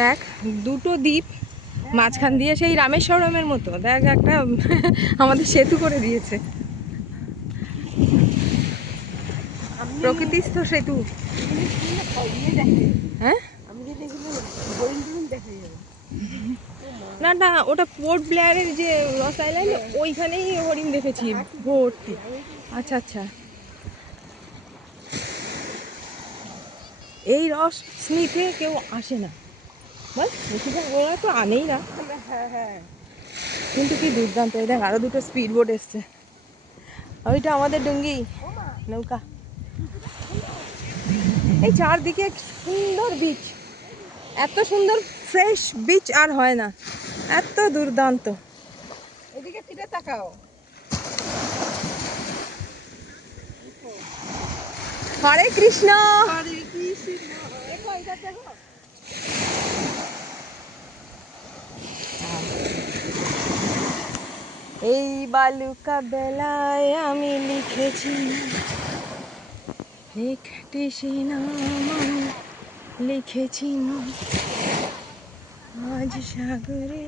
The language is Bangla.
দেখ দুটো দ্বীপ মাঝখান দিয়ে সেই রামেশ্বরমের মতো, দেখ একটা আমাদের সেতু করে দিয়েছে, প্রকৃতিস্থ সেতু। হ্যাঁ না না, ওটা পোর্ট ব্লেয়ারের যে রস আইল্যান্ড, ওইখানেই হরিণ দেখেছি ভর্তি। আচ্ছা আচ্ছা, এই রস নিতে কেউ আসে না বল, বেশিরভাগ ওরা তো আনেই না। কিন্তু কি দুর্দান্ত, এই দেখ আরো দুটো স্পিড বোট এসছে, ওইটা আমাদের ডুঙ্গি নৌকা। এই চারদিকে সুন্দর বিচ, এত সুন্দর ফ্রেশ বিচ আর হয় না, এত দুর্দান্ত। এদিকে ফিরে তাকাও। হরে কৃষ্ণ। হরে কৃষ্ণ। দেখো এটা দেখো। এই বালুকা বেলায় আমি লিখেছি একটি নাম, আমি লিখেছি না আজ সাগরে